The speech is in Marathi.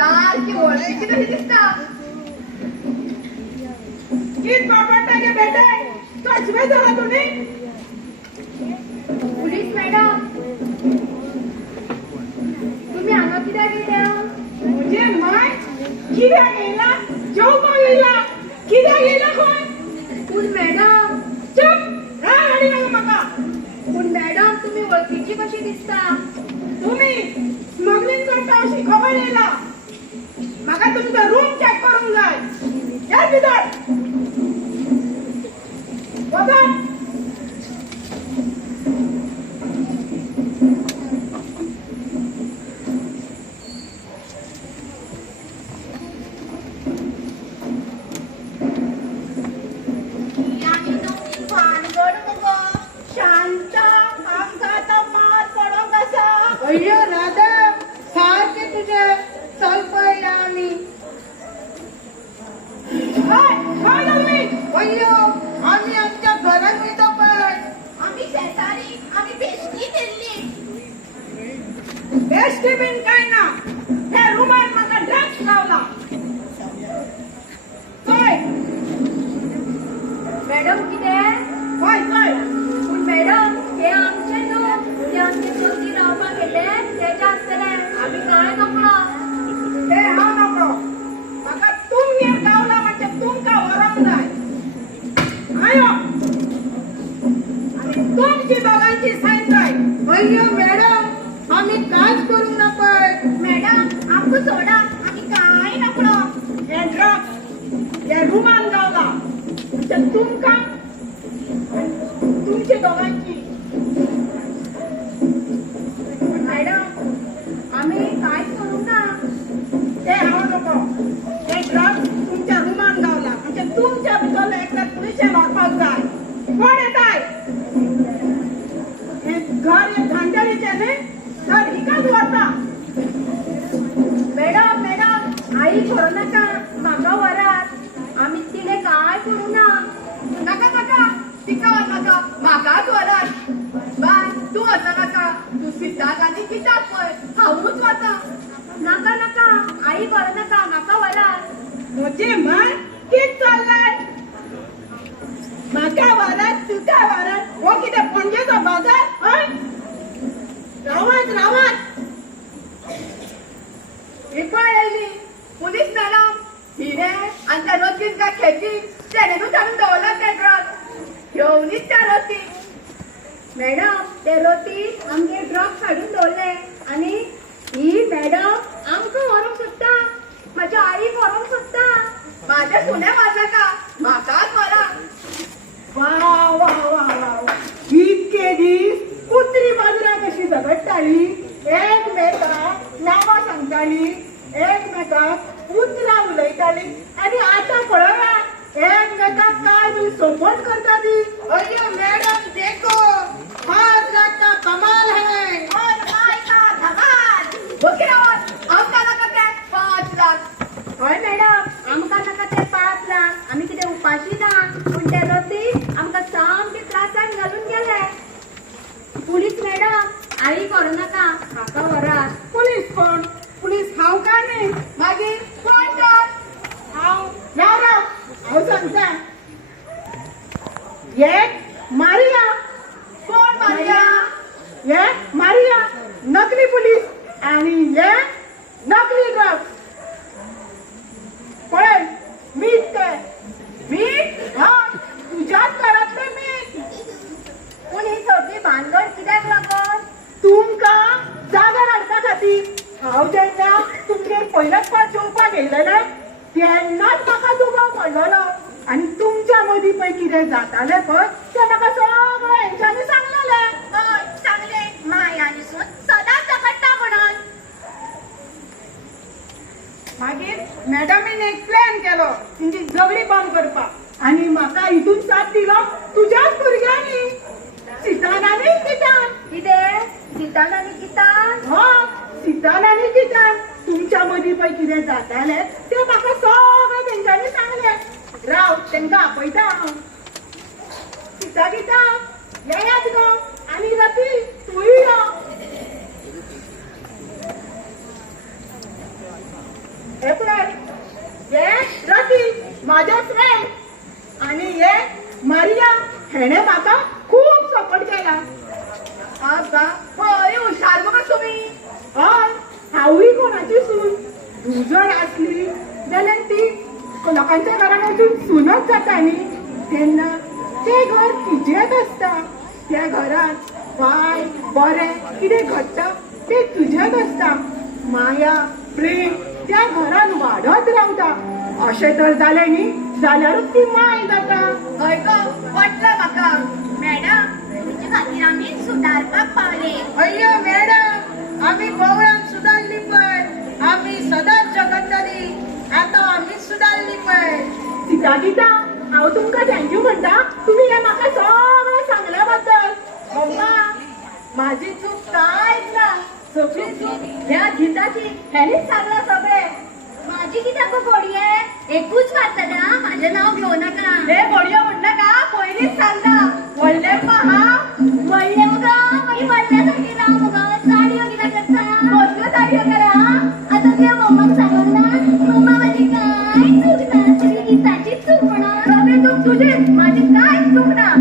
सारखी ओळखीची कशी दिसता कित बाबाटागे बेटे कसबे झाला तुम्ही पोलीस मॅडम तुम्ही हांगा कित्याक येयल्या म्हणजे माय कित्याक येयला जेवपाक येयला कित्याक येयला खंय पूण मॅडम चुप राव हाडी नाका म्हाका पूण मॅडम तुम्ही ओळखीची कशी दिसता तुम्ही स्मगलिंग करता अशी खबर येयला म्हाका तुमचो रूम चेक करूंक जाय या भितर बघा शांत आमका आता मार पडोंक आसा अय्यो राधा सारखे तुझे चल पळयला आमी हाय हाय तुम्ही अय्यो आमी आमच्या घरात वयता पळय आम्ही शेजारी आम्ही बेश्टी केल्ली बेश्टी बीन काय ना त्या रुमान म्हाका ड्रग्स लावला चोय मॅडम कितें चोय चोय पूण मॅडम हे आमचे न्हू ते आमचे चवथी रावपाक गेले तेचे आसतले आमी कांय नकळो ते हांव नकळो म्हाका तुमगेर गावला म्हणजे तुमकां व्हरोंक जाय आयो आनी तुमची दोगांची सायन जाय अय्यो मॅडम आमी कांयच करूंक ना पळय मॅडम आमकां सोडा आमी कांय नकळो हे ड्रग्स हे रुमान गावला म्हणजे तुमकां तुमची दोगांची मॅडम आम्ही कांयच करूंक ना ते हांव नको हे ड्रग्स तुमच्या रुमान गावला म्हणजे तुमच्या भितरलो एकल्याक पुलिशेन व्हरपाक जाय कोण येताय हे घर हे धांडळीचें न्ही तर हिकाच व्हरता मॅडम मॅडम आई करू नका म्हाका व्हरात आमी तिने कांय करूं ना नाका नाका तिका नाका म्हाकाच व्हरात बाय तूं वचा नाका तूं सिद्धार्थ आनी कित्याक पळय हांवूच वता नाका नाका आई करू नका म्हाका व्हरात म्हजे मन कित चल्लाय म्हाका व्हरात तुका व्हरात हो कितें पणजेचो बाजार हय रावात रावात ही पळय येयली पुलीस मॅडम हिरे आनी त्या रोतीन काय खेची तेणेनूच हाडून दवरला ते ड्रग्स घेवनीच त्या रोती मॅडम ते रोती आमगे ड्रग्स हाडून दवरले आनी ही मॅडम आमकां व्हरोंक सोदता म्हाज्या आईक व्हरोंक सोदता म्हाज्या सुन्या म्हाका म्हाकाच व्हरा वा वा वा वा इतके दीस कुत्री माजरा कशी झगडटाली एकमेकाक नांवां सांगताली एकमेकाक उतरां उलयताली आनी आतां पळया एकमेकाक काय बी सपोर्ट करताली अय्यो मैडम देखो 5 लाख का कमाल है और माय का धमाल ओके आमकां नाका ते 5 लाख हय मॅडम आमकां नाका ते 5 लाख आमी कितें उपाशी ना पूण ते रोती आमकां सामके त्रासान घालून गेले पुलीस मॅडम आई करू नका म्हाका व्हरात पुलीस कोण पुलीस हांव काय न्ही मागीर कोण तर हांव राव राव हांव सांगता एक मारिया कोण मारिया एक मारिया नकली पुलीस आणि एक नकली ड्रग्स पळय मीठ ते मीठ हा तुझ्याच घरातले मीठ पूण ही सगळी भानगड कित्याक लागून तुमकां जागर हाडपा खातीर हांव जेन्ना तुमगेर पयलेच फावट जेवपाक येयलेलें तेन्नाच म्हाका दुबाव पडलेलो आनी तुमच्या मदीं पळय कितें जातालें पळय तें म्हाका सगळें हेंच्यांनी सांगलेलें हय सांगले मायानी सून सदांच झगडटा म्हणून मागीर मॅडमीन एक प्लॅन केलो तेंची झगडी बंद करपाक आनी म्हाका हितून साथ दिलो तुज्याच भुरग्यांनी सितान आनी कितान कितें सितान आनी कितान हो सितान आनी कितान तुमच्या मदीं पळय कितें जातालें तें म्हाका सगळें तेंच्यांनी सांगलें राव तेंकां आपयता हांव सीता गिता येयात गो आनी रती तूंय यो तुमी हय हांवूय कोणाची सून तूं जर असली जाल्यार ती लोकांच्या घरान वचून सुनच जाता न्ही तेन्ना तें घर तुजेंच आसता त्या घरांत वायट बरें कितें घडटा तें तुजेंच आसता माया प्रेम त्या घरान वाडत रावता अशें तर जालें न्ही जाल्यारूच ती माय जाता हय गो पटलं म्हाका मॅडम तुमच्या खातीर आमी सुदारपाक पावले अय्यो मॅडम आम्ही बोवळान सुदारली पय आम्ही सदांच जगतली आता आम्ही सुदारली पय सीता गीता हांव तुमकां थँक्यू म्हणटा तुमी हें म्हाका सगळें सांगल्या बद्दल मम्मा माझी चूक कांयच ना सगळी चूक ह्या गीताची ह्यानीच सांगला सगळे माझी कित्याक घोडये एकूच वाचना माझे नाव घेऊ नका हे बडयो म्हण नाका पयलींच सांगता व्हडले पहा म्हणले मग मी म्हणल्यासाठी नाव मग साडीओ कित्याक करता कसल्यो साडयो करा आता तुझ्या मम्माक सांगून ना मम्मा माझी काय चूक ना सगळी गीताची चूक म्हणा सगळी चूक तुझी माझी कांयच चूक ना